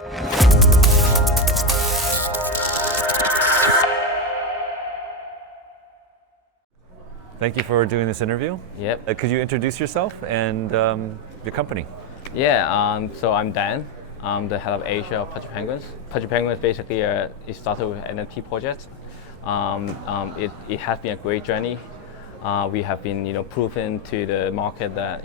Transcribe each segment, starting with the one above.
Thank you for doing this interview. Yep. Could you introduce yourself and your company? Yeah, so I'm Dan. I'm the head of Asia Pudgy Penguins. Pudgy Penguins basically it started with an NFT project. It has been a great journey. We have been proven to the market that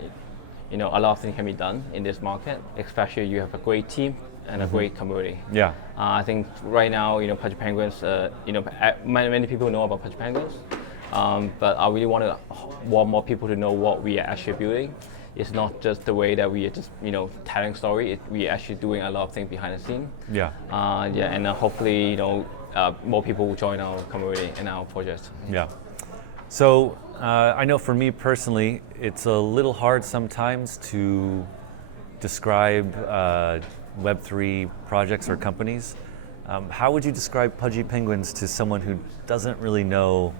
a lot of things can be done in this market, especially you have a great team and a great community. Yeah. I think right now Pudgy Penguins, many people know about Pudgy Penguins. But I really want more people to know what we are actually building. It's not just the way that we are just telling story. We are actually doing a lot of things behind the scene. Yeah. And hopefully more people will join our community and our project. Yeah. So I know for me personally, it's a little hard sometimes to describe Web3 projects or companies. How would you describe Pudgy Penguins to someone who doesn't really know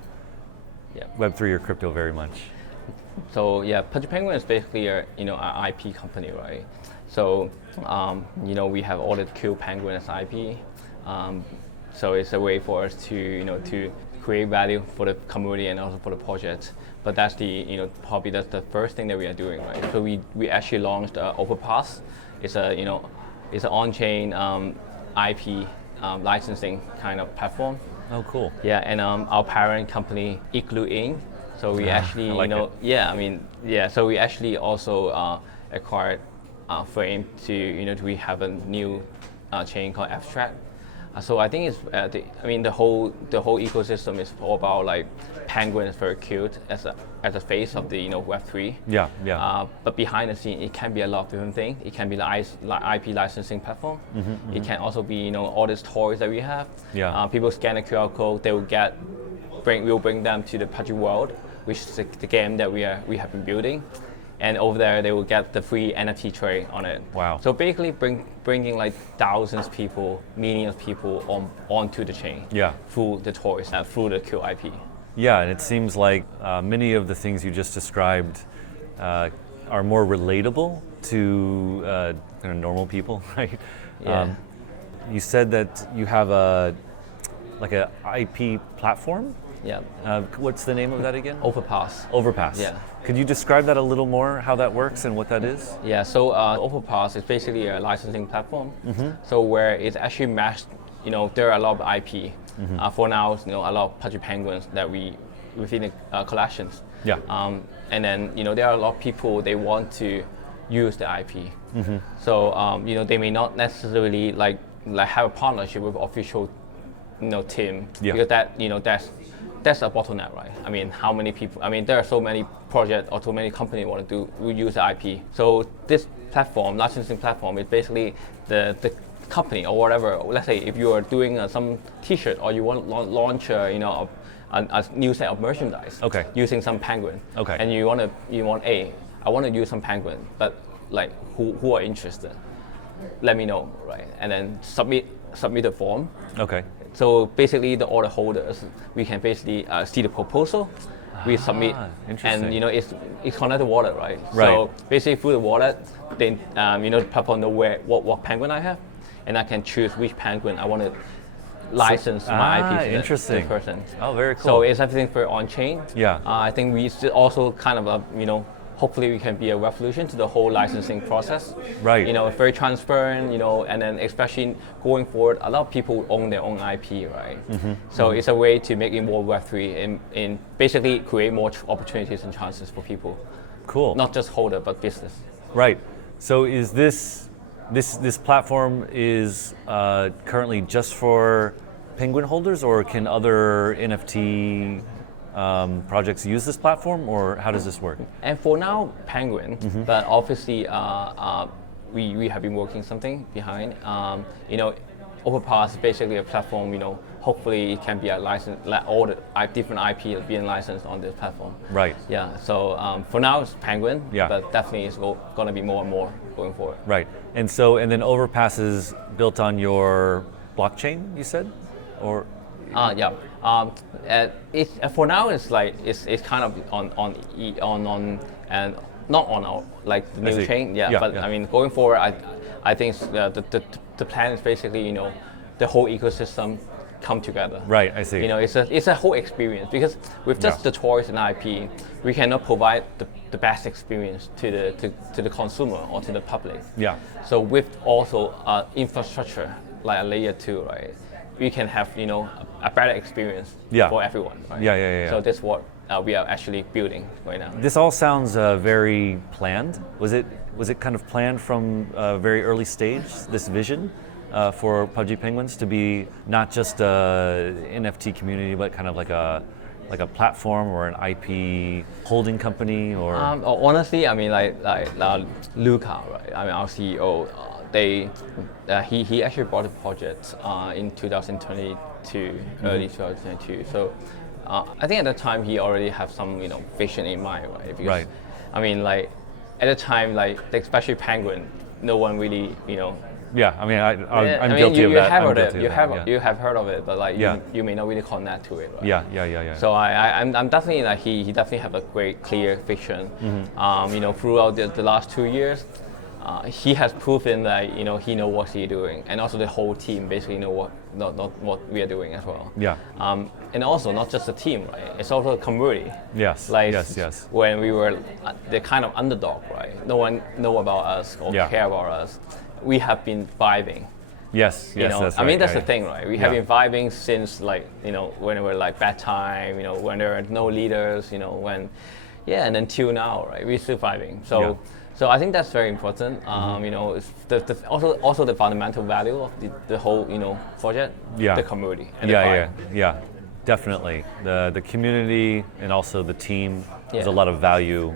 Web3 or crypto very much? So yeah, Pudgy Penguin is basically an IP company, right? So we have all the Q Penguin as IP. So it's a way for us to create value for the community and also for the project. But that's probably that's the first thing that we are doing, right? So we actually launched Overpass. It's an on-chain IP licensing kind of platform. Oh, cool. Yeah, and our parent company, Igloo Inc. So we actually, so we actually also acquired Frame to, we have a new chain called Abstract. So I think it's, the whole ecosystem is all about like Penguin is very cute as a face of the Web3. Yeah, yeah. But behind the scene, it can be a lot of different things. It can be like IP licensing platform. It can also be all these toys that we have. Yeah. People scan the QR code, they will we'll bring them to the Pudgy world, which is the game that we have been building. And over there, they will get the free NFT tray on it. Wow. So basically bringing like thousands of people, millions of people onto the chain. Yeah. Through the toys, through the QIP. Yeah, and it seems like many of the things you just described are more relatable to kind of normal people, right? Yeah. You said that you have a IP platform? Yeah. What's the name of that again? Overpass. Overpass. Yeah. Could you describe that a little more, how that works and what that is? Yeah, so Overpass is basically a licensing platform. So where it's actually matched, there are a lot of IP. For now, a lot of Pudgy Penguins that within the collections. Yeah. And then, there are a lot of people, they want to use the IP. So, they may not necessarily like have a partnership with official, team. Yeah. Because that's a bottleneck, right? I mean, how many people? I mean, there are so many projects or so many companies we use the IP. So this platform, licensing platform, is basically the company or whatever. Let's say if you are doing some T-shirt or you want to launch a new set of merchandise. Okay. Using some penguin. Okay. And I want to use some penguin, but like who are interested? Let me know, right? And then submit the form. Okay. So basically, all the holders, we can basically see the proposal, we submit, and it's connected to wallet, right? Right. So basically, through the wallet, then the platform know what penguin I have, and I can choose which penguin I want to license my IP to interesting. the person. Oh, very cool. So it's everything for on-chain. Yeah. I think we should also kind of hopefully we can be a revolution to the whole licensing process. Right. Very transparent, and then especially going forward, a lot of people own their own IP, right? So it's a way to make it more Web3 and basically create more opportunities and chances for people. Cool. Not just holder, but business. Right. So is this platform is currently just for Penguin holders, or can other NFT projects use this platform, or how does this work? And for now, Penguin, but obviously we have been working something behind. Overpass is basically a platform, hopefully it can be a license, like all the different IP being licensed on this platform. Right. Yeah, so for now it's Penguin, Yeah. but definitely it's going to be more and more going forward. Right. And then Overpass is built on your blockchain, you said? Or Yeah. For now it's like it's kind of on and not on our like the new chain. Yeah. But I mean going forward, I think the the plan is basically, the whole ecosystem come together. Right, I see. It's a whole experience, because with just the toys and IP, we cannot provide the best experience to the consumer or to the public. Yeah. So with also infrastructure like a layer 2, right, we can have a better experience for everyone. Right? Yeah. So that's what we are actually building right now. This all sounds very planned. Was it kind of planned from a very early stage, this vision for Pudgy Penguins to be not just a NFT community, but kind of like a platform or an IP holding company? Or honestly, I mean, like Luca, right? I mean, our CEO, he actually bought the project in 2022, early 2022. So I think at the time he already have some vision in mind, right? Because, I mean, like at the time, like especially Penguin, no one really Yeah, I mean, I'm guilty of that. You have heard of it, but like you may not really connect to it. Right? Yeah. So I'm definitely like he definitely have a great clear vision. Throughout the last 2 years, he has proven that he knows what he's doing, and also the whole team basically know what we are doing as well. Yeah. And also not just the team, right? It's also a community. Yes. Like yes. when we were the kind of underdog, right? No one know about us or care about us. We have been vibing. Yes, that's right. I mean, that's the thing, right? We have been vibing since when it were like bad time, when there are no leaders, and until now, right? We're still vibing. So I think that's very important. It's also the fundamental value of the whole project, the community. And yeah, definitely. The community and also the team. There's a lot of value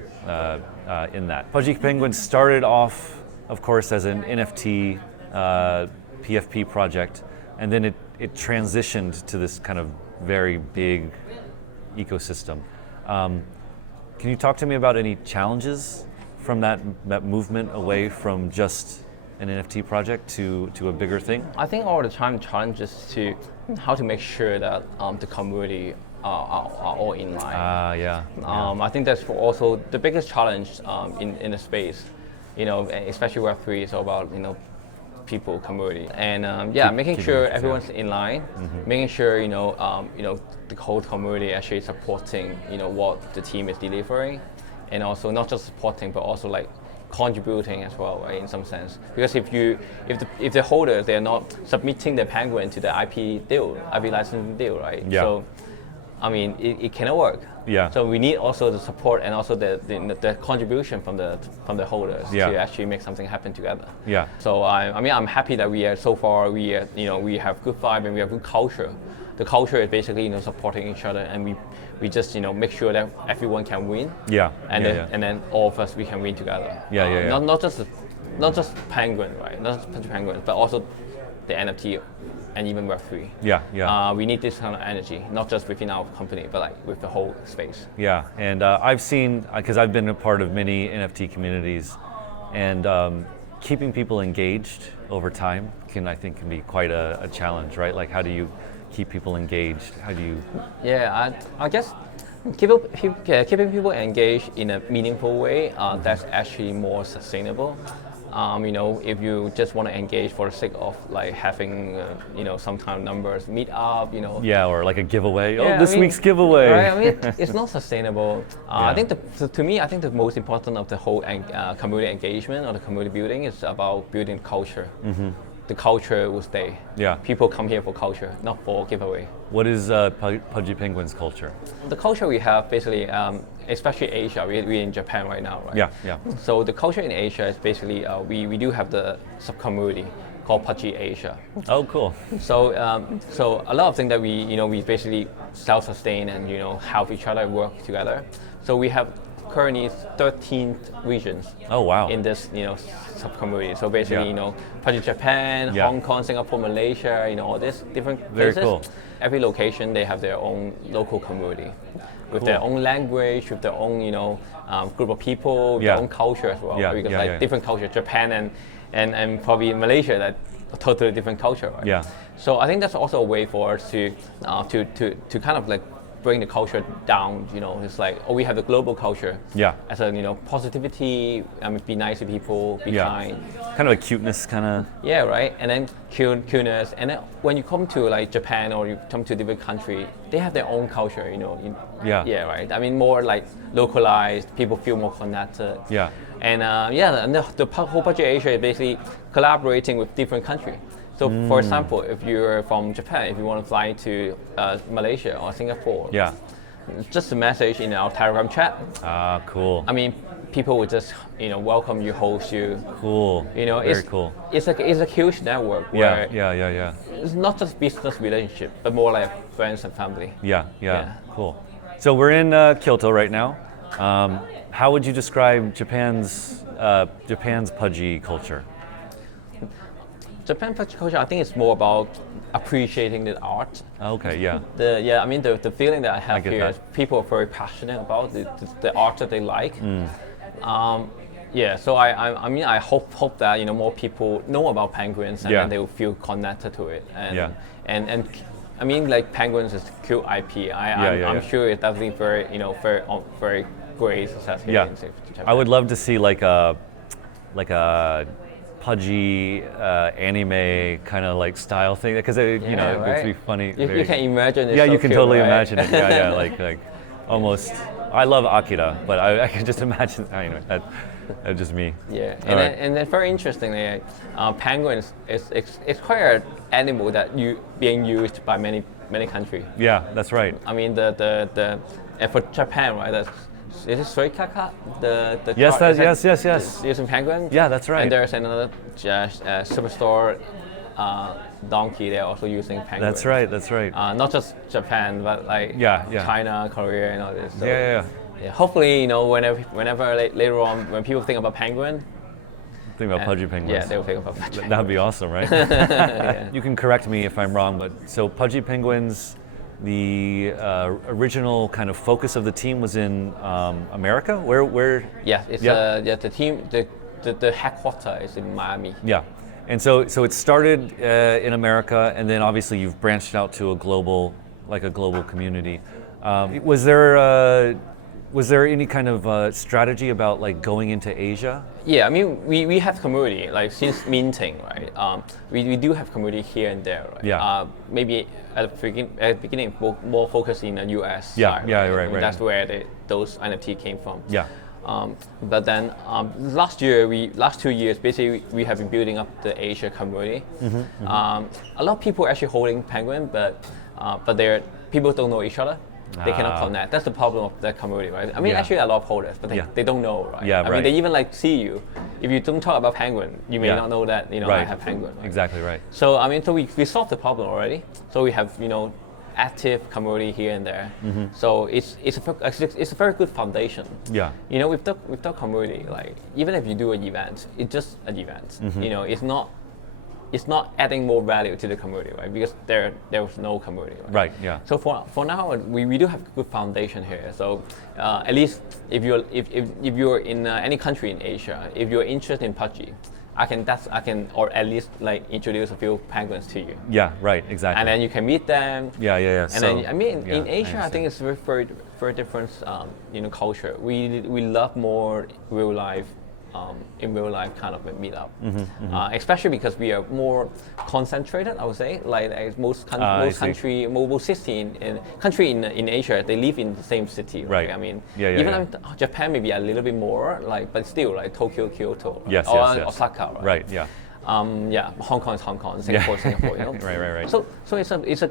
in that. Pudgy Penguins started off, of course, as an NFT PFP project, and then it transitioned to this kind of very big ecosystem. Can you talk to me about any challenges from that movement away from just an NFT project to a bigger thing? I think all the time challenges to how to make sure that the community are all in line. I think that's also the biggest challenge in the space. Especially Web3 is all about people, community, and making sure everyone's in line, making sure the whole community actually supporting what the team is delivering, and also not just supporting but also like contributing as well, right, in some sense. Because if the holders, they're not submitting the Penguin to the IP licensing deal, right? So I mean, it cannot work. So we need also the support and also the contribution from the holders to actually make something happen together. So I'm happy that we have good vibe and we have good culture. The culture is basically supporting each other, and we just make sure that everyone can win. And then all of us, we can win together. Not just Penguin, right? Not just Pudgy Penguins, but also the NFT and even Web3. We need this kind of energy, not just within our company, but like with the whole space. And I've seen, because I've been a part of many NFT communities, and keeping people engaged over time can be quite a challenge, right? Like, how do you keep people engaged? How do you? I guess keeping people engaged in a meaningful way, that's actually more sustainable. If you just want to engage for the sake of like having, some kind of numbers, meet up, or like a giveaway. This week's giveaway. Right. I mean, it's not sustainable. I think to me, the most important of the whole community engagement or the community building is about building culture. The culture will stay. People come here for culture, not for giveaway. What is Pudgy Penguins culture? The culture we have basically, especially Asia, we're in Japan right now, right? So the culture in Asia is basically, we do have the sub-community called Pudgy Asia. Oh, cool. So a lot of things that we basically self-sustain and help each other work together. So we have currently 13 regions. Oh, wow. In this sub-community. So basically, Pudgy Japan, Hong Kong, Singapore, Malaysia, all these different places. Very cool. Every location, they have their own local community with their own language, with their own group of people, their own culture as well. Because different culture, Japan and probably Malaysia, that a totally different culture, right? So I think that's also a way for us to kind of like bring the culture down. It's like, oh, we have the global culture. Yeah. As a positivity. Be nice to people, be kind. Kind of a cuteness kind of. Yeah, right. And then cuteness. And then when you come to like Japan or you come to a different country, they have their own culture. Yeah. Yeah, right. More like localized. People feel more connected. Yeah. And and the whole Pudgy Asia is basically collaborating with different countries. So, for example, if you're from Japan, if you want to fly to Malaysia or Singapore, just a message in our Telegram chat. Ah, cool. People would just welcome you, host you. Cool. Very cool. It's a huge network. Where Yeah. It's not just business relationship, but more like friends and family. Yeah. Cool. So we're in Kyoto right now. How would you describe Japan's pudgy culture? Japan pudgy culture, I think it's more about appreciating the art. Okay, yeah. The feeling that I have here that. is people are very passionate about the art that they like. So I hope that more people know about penguins and then they will feel connected to it. And like penguins is a cute IP. I'm sure it's definitely very great success here in Japan. I would love to see like a pudgy anime kind of like style thing because it would be funny. You can imagine it. Yeah, so you can cute, totally right? imagine it. Yeah, like almost. I love Akira, but I can just imagine. Anyway, that's just me. Yeah, and then very interestingly, penguins it's quite an animal that being used by many countries. Yeah, that's right. And for Japan, right? Is it Soikaka? Yes. Using penguin? Yeah, that's right. And there's another superstore donkey. They're also using penguin. That's right. Not just Japan, but like China, Korea, and all this. So, yeah. Hopefully, whenever later on when people think about penguin, think about pudgy penguins. Yeah, they'll think about pudgy penguins. That'd be awesome, right? Yeah. You can correct me if I'm wrong, but so pudgy penguins. The original kind of focus of the team was in America. Where? Yeah, the team, the headquarters is in Miami. Yeah, and so it started in America, and then obviously you've branched out to a global community. Was there any kind of strategy about like going into Asia? Yeah, we have community like since minting, right? We do have community here and there, right? Yeah. Maybe at the beginning more focused in the US. Yeah, side, right. That's where those NFT came from. Yeah. But then last 2 years, basically we have been building up the Asia community. A lot of people actually holding penguin, but people don't know each other. They cannot connect. That's the problem of that community, right? Actually a lot of holders, but they don't know, right? Yeah, they even like see you. If you don't talk about penguin, you may not know that I have penguin. Right? Exactly right. So so we solved the problem already. So we have active community here and there. So it's a very good foundation. Yeah. With the community, like even if you do an event, it's just an event. It's not adding more value to the community, right? Because there was no community. Right. Yeah. So for now, we do have a good foundation here. So at least if you're in any country in Asia, if you're interested in pudgy, I can or at least like introduce a few penguins to you. Yeah. Right. Exactly. And then you can meet them. Yeah. And then in Asia, I think it's very different culture. We love more real life. In real life kind of a meetup, especially because we are more concentrated. I would say, like most cities in Asia, they live in the same city. Right. Japan maybe a little bit more, but still like Tokyo, Kyoto, yes. Osaka. Right. Yeah. Hong Kong is Hong Kong, Singapore. Right. So it's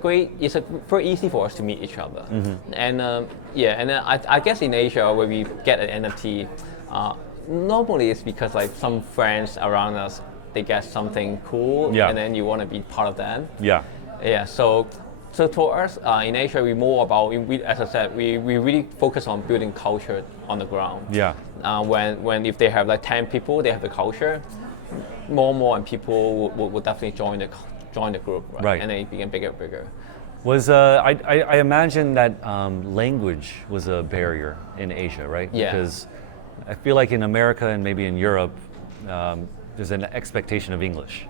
very easy for us to meet each other. And I guess in Asia where we get an NFT. Normally it's because like some friends around us, they get something cool and then you want to be part of them. Yeah. So for us in Asia, we more about, as I said, we really focus on building culture on the ground. Yeah. When if they have like 10 people, they have the culture, more and people will definitely join the group, right? And then it became bigger and bigger. Was I imagine that language was a barrier in Asia, right? Yeah. Because I feel like in America and maybe in Europe, there's an expectation of English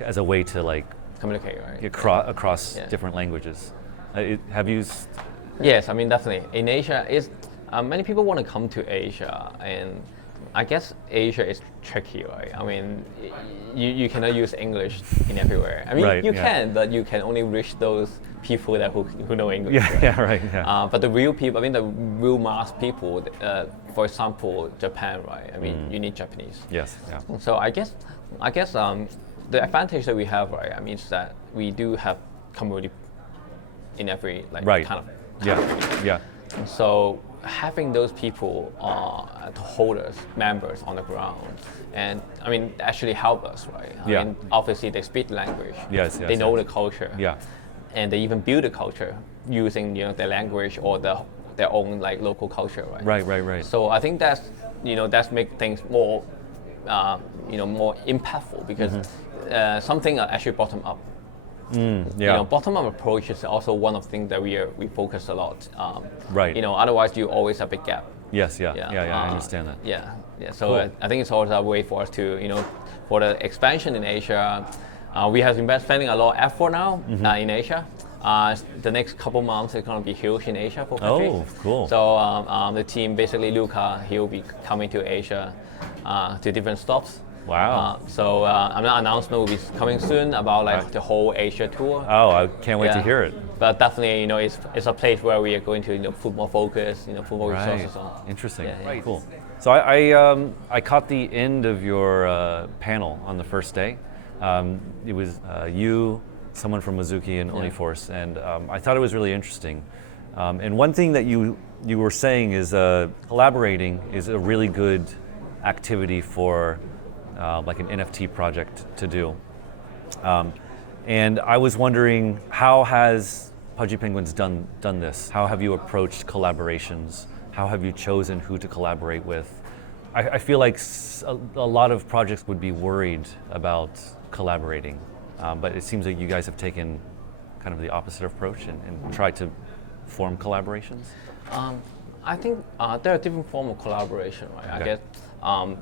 as a way to like communicate, right? Across different languages. Have you Yes, I mean definitely. In Asia, is many people want to come to Asia, and I guess Asia is tricky, right? I mean, you cannot use English in everywhere. I mean, Right, you yeah. can, but you can only reach those people that who know English. Yeah, right? yeah, right, yeah. But the real people, I mean, the real mass people, for example, Japan, right? I mean, you need Japanese. Yes, yeah. So I guess the advantage that we have, right? I mean, is that we do have community in every Right. kind of Yeah, country. yeah. So having those people holders, members on the ground, and I mean actually help us, right? I Yeah. mean, obviously they speak the language. Yes, They yes, know yes. the culture. Yeah. And they even build the culture using their language or their own like local culture, right? Right. So I think that's make things more more impactful because something are actually bottom up. Yeah. Bottom up approach is also one of the things that we focus a lot. Right. Otherwise you always have a big gap. Yes, yeah, I understand that. Yeah. So Cool. I think it's also a way for us to for the expansion in Asia. We have been spending a lot of effort now in Asia. The next couple months is going to be huge in Asia for Pudgy. Oh, cool. So the team, basically Luca, he'll be coming to Asia to different stops. Wow. So another announcement will be coming soon about like the whole Asia tour. Oh, I can't wait to hear it. But definitely, it's a place where we are going to put more focus, put more Right. resources on. Interesting. Yeah, yeah. Cool. So I caught the end of your panel on the first day. It was you, someone from Mizuki, and Uniforce, and I thought it was really interesting. And one thing that you were saying is collaborating is a really good activity for like an NFT project to do. And I was wondering, how has Pudgy Penguins done this? How have you approached collaborations? How have you chosen who to collaborate with? I feel like a lot of projects would be worried about collaborating, but it seems like you guys have taken kind of the opposite approach and tried to form collaborations. I think there are different forms of collaboration, right? Okay. I guess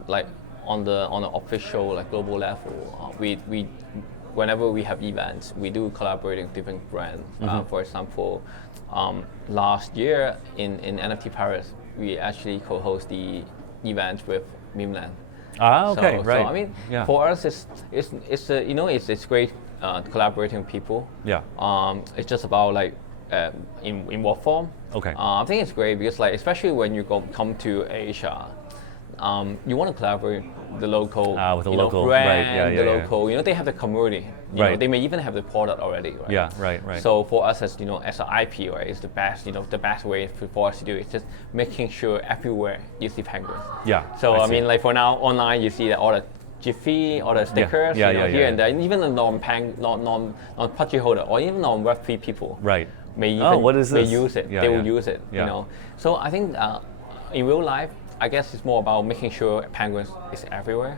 like on the official like global level, we whenever we have events, we do collaborating with different brands. For example, last year in NFT Paris, we actually co-host the event with Mimland. Ah, okay, So right. I mean, Yeah. for us, it's great collaborating with people. Yeah. It's just about like in what form. Okay. I think it's great because like especially when you come to Asia, you want to collaborate with the local With the local, brand, right, yeah, the yeah. local. They have the community. Right. They may even have the product already. Right. Yeah, right. So for us as as an IP, right, it's the best. The best way for us to do it is just making sure everywhere you see penguins. Yeah. So I see. mean, like for now, online you see that all the Jiffy, all the stickers, Yeah, here yeah. and there, and even the non-Pudgy holder or even non-Web3 people Right. may even Oh, what is may this? use it. Yeah, They yeah. will use it. Yeah. So I think in real life, I guess it's more about making sure penguins is everywhere.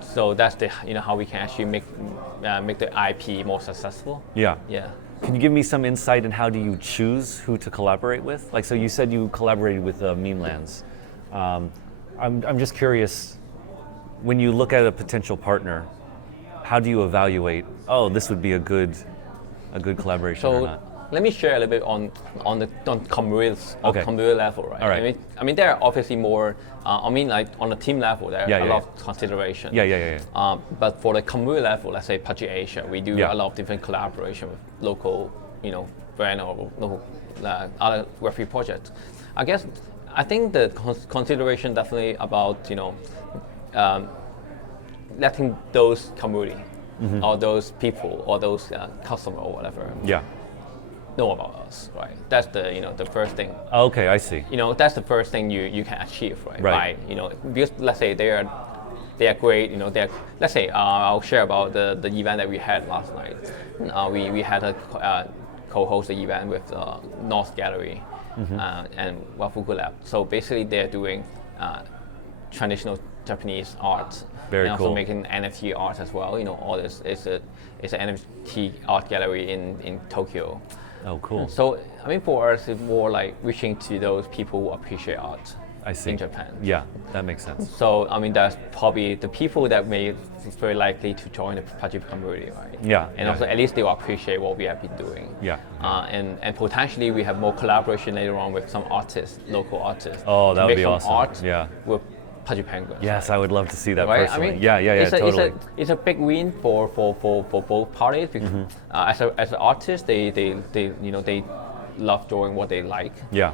So that's the how we can actually make the IP more successful. Yeah. Yeah. Can you give me some insight in how do you choose who to collaborate with? Like, so you said you collaborated with Memelands. I'm just curious, when you look at a potential partner, how do you evaluate, oh, this would be a good collaboration or So not? let me share a little bit on community level, right? All right. I mean, there are obviously more. Like on the team level, there are a lot of consideration. Yeah. But for the community level, let's say Pudgy Asia, we do Yeah. a lot of different collaboration with local, brand or local other Web3 projects. I think the consideration definitely about letting those community or those people or those customer or whatever Yeah. know about us, right? That's the first thing. Okay, I see. That's the first thing you can achieve, right? Right. Because let's say they are great. Let's say I'll share about the event that we had last night. We had a co-host the event with North Gallery and Wafuku Lab. So basically, they're doing traditional Japanese art. Very and cool. also making NFT art as well. All this is an NFT art gallery in Tokyo. Oh, cool. So I mean, for us, it's more like reaching to those people who appreciate art. I see. in Japan. Yeah, that makes sense. So I mean, that's probably the people that may very likely to join the Pudgy community, right? Yeah, And yeah. also at least they will appreciate what we have been doing. Yeah. And potentially we have more collaboration later on with some artists, local artists. Oh, that to would make be some awesome. art Yeah. with Pudgy Penguins. Yes, I would love to see that Right? personally. I mean, yeah, totally. It's a big win for both parties. Because, as an artist, they love drawing what they like. Yeah.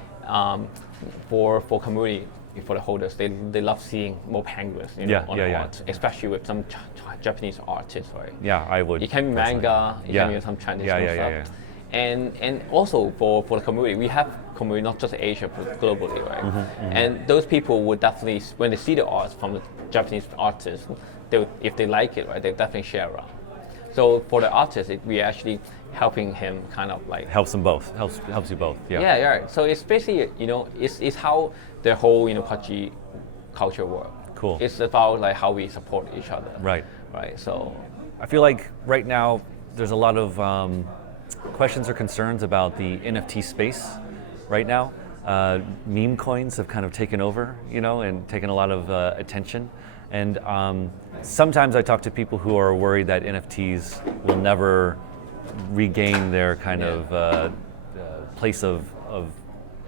For community, for the holders, they love seeing more penguins on art, especially with some Japanese artists, right? Yeah, I would. It can be personally. manga, it can be some traditional stuff. Yeah. And also for the community, we have community not just Asia but globally, right? And those people would definitely, when they see the art from the Japanese artists, if they like it, right, they definitely share around. So for the artist, we actually helping him kind of like Helps them both. Helps you both. Yeah. Yeah. So it's basically it's how the whole Pudgy culture works. Cool. It's about like how we support each other. Right. So I feel like right now there's a lot of questions or concerns about the NFT space right now. Meme coins have kind of taken over, and taken a lot of attention. And sometimes I talk to people who are worried that NFTs will never regain their kind of place of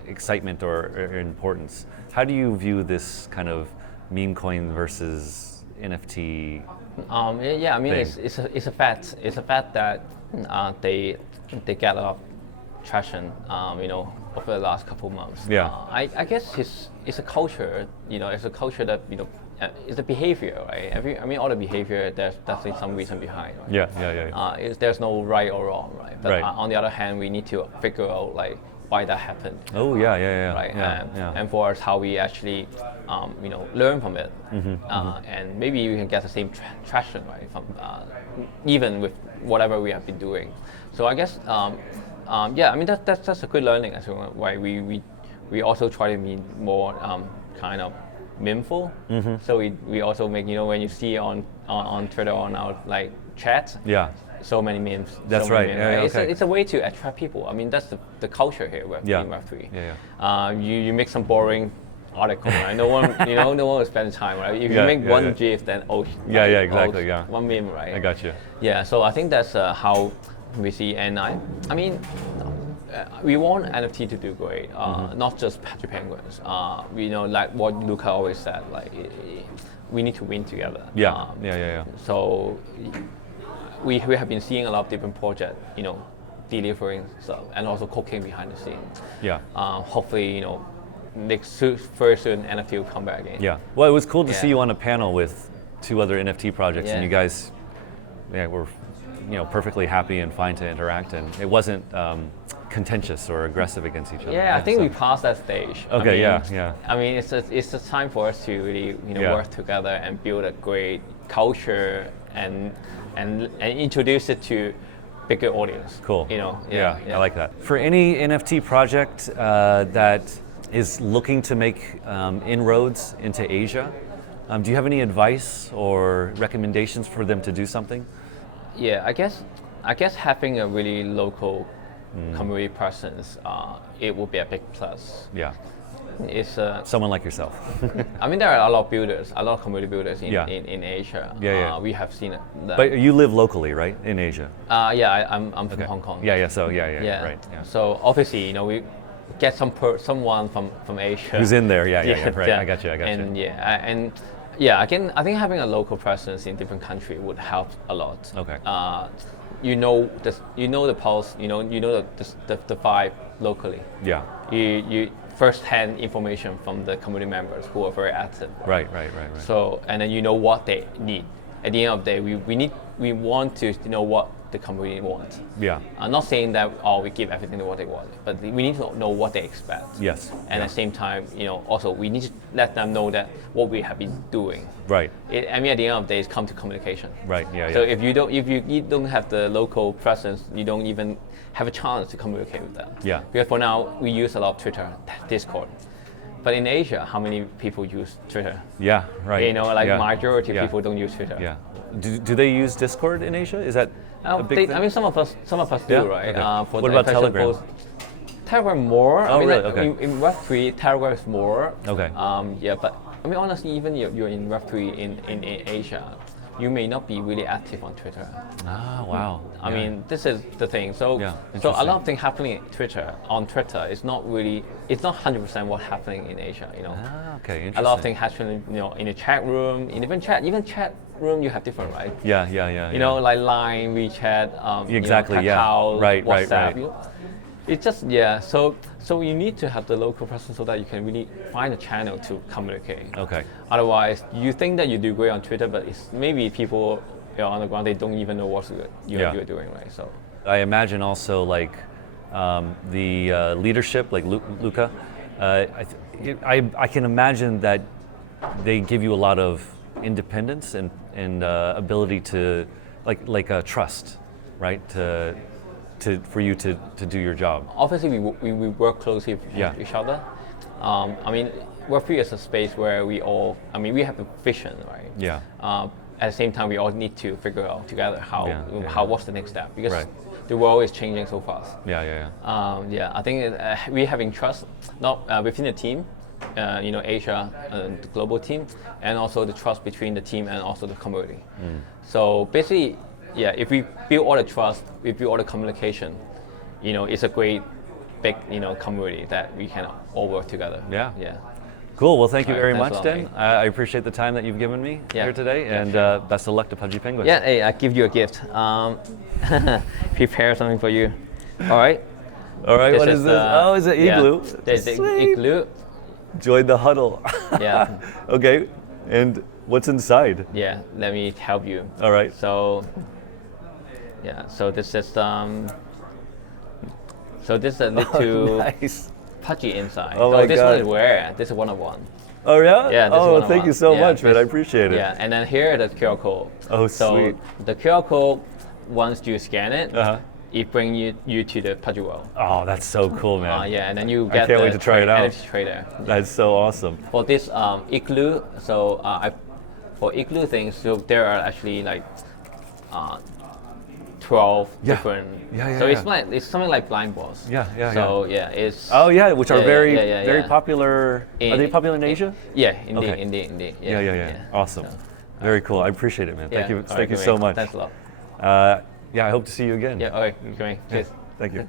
excitement or importance. How do you view this kind of meme coin versus NFT? I mean it's a fact. It's a fact that they get a lot of traction, over the last couple of months. Yeah. I guess it's a culture. It's a culture that it's a behavior, right? All the behavior, there's definitely some reason behind. Right? Yeah. There's no right or wrong, right? But Right. On the other hand, we need to figure out like why that happened. Oh yeah. Right, Yeah. and for us, how we actually, learn from it, and maybe we can get the same traction, right, from even with whatever we have been doing. So I guess, that's a good learning as well. Why we also try to be more kind of memeful. So we also make when you see on Twitter on our like chat. Yeah. So many memes. That's so many right. memes, Yeah, right? okay. It's a way to attract people. That's the culture here with Yeah. Web3. Yeah. You make some boring article, right? No one, no one will spend time, right? If you Yeah, make yeah, one yeah. GIF, then exactly, yeah. one meme, right? I got you. Yeah, so I think that's how we see. And we want NFT to do great, not just Pudgy Penguins. Like what Luca always said, like we need to win together. Yeah. So we have been seeing a lot of different projects, delivering stuff and also cooking behind the scenes. Yeah. Hopefully, very soon NFT will come back again. Yeah. Well, it was cool to see Yeah. you on a panel with 2 other NFT projects, and Yeah. you guys, were, perfectly happy and fine to interact, and it wasn't contentious or aggressive against each other. Yeah, I think so. we passed that stage. Okay. Yeah. It's a time for us to really work together and build a great culture and introduce it to bigger audience. Cool. Yeah. I like that. For any NFT project that is looking to make inroads into Asia, do you have any advice or recommendations for them to do something? Yeah, I guess having a really local community presence, it will be a big plus. Yeah. It's Someone like yourself. there are a lot of builders, a lot of community builders in Yeah. in Asia. Yeah. We have seen it. But you live locally, right, in Asia? I'm from Hong Kong. Yeah. So right. Yeah. So obviously, we get someone from Asia Who's in there? Yeah. Right. I got you. And I think having a local presence in different country would help a lot. Okay. The pulse. The vibe locally. Yeah. You first-hand information from the community members who are very active. Right. So and then what they need. At the end of the day, we want to know what the community wants. Yeah. I'm not saying that we give everything to what they want, but we need to know what they expect. Yes. And at the same time, also we need to let them know that what we have been doing. Right. At the end of the day, it's come to communication. Right. Yeah. So if you don't have the local presence, you don't even have a chance to communicate with them. Yeah. Because for now, we use a lot of Twitter, Discord. But in Asia, how many people use Twitter? Yeah. Right. Majority of Yeah. people don't use Twitter. Yeah. Do they use Discord in Asia? Is that a big thing? Some of us do, Yeah? right? Okay. For What the about infection Telegram? Telegram more. Oh, I mean, really? like, Okay. in Web3, Telegram is more. Okay. Yeah, but I mean, honestly, even if you're in Web3 in Asia, you may not be really active on Twitter. Ah, wow. I Yeah. mean, this is the thing. So, Yeah, so a interesting. lot of things happening on Twitter is not really, it's not 100% what's happening in Asia. You know, Ah, okay, a interesting. lot of things happening, you know, in the chat room, even chat room, you have different, right? Yeah. You know, like Line, WeChat, Exactly, you know, yeah. Kakao, Right, WhatsApp. right. You know, it's just So you need to have the local presence so that you can really find a channel to communicate. Okay. Otherwise, you think that you do great on Twitter, but it's maybe people, you know, on the ground, they don't even know what you're doing, right? So I imagine also like the leadership, like Luca. I can imagine that they give you a lot of independence and ability to like trust, right? For you to do your job. obviously, we work closely with Yeah. each other. I mean, Web3 is a space where we have a vision, right? Yeah. At the same time, we all need to figure out together what's the next step, because Right. the world is changing so fast. Yeah. I think we having trust not within the team, you know, Asia, the global team, and also the trust between the team and also the community. So basically, yeah, if we build all the trust, we build all the communication, you know, it's a great big, you know, community that we can all work together. Yeah. Yeah. Cool. Well, thank you All right, very thanks much, a lot, Dan. mate. I appreciate the time that you've given me Yeah. here today, Yeah, and sure. best of luck to Pudgy Penguins. Yeah, hey, I give you a gift. Prepare something for you. All right. All right. What is this? Oh, is it igloo? The Sweet. igloo. Join the huddle. Yeah. Okay. And what's inside? Yeah. Let me help you. All right. So, yeah. So this is So this is a little Nice. pudgy inside. Oh my this God. one is rare. This is one of one. Oh yeah. Yeah. This is Oh, one of thank one. you so Yeah, much, man. I this- appreciate it. Yeah. And then here the QR code. Oh, so sweet. the QR code, once you scan it, Uh-huh. it brings you to the pudgy world. Oh, that's so cool, man. Yeah, and then you I get can't the wait to try it out. NFT trader. That's so awesome. For this igloo, so for igloo things, so there are actually like 12 Yeah. different. Yeah, so yeah. it's something like blind balls. Yeah. So yeah, it's. Oh yeah, which are yeah, very yeah, very yeah. popular. Are they popular in Asia? Yeah, indeed, Okay. indeed. Yeah. Awesome. So, Very cool. I appreciate it, man. yeah. Thank you. All right, Thank you great. so much. Thanks a lot. Yeah, I hope to see you again. Yeah. Okay. Great. Cheers. Thank you.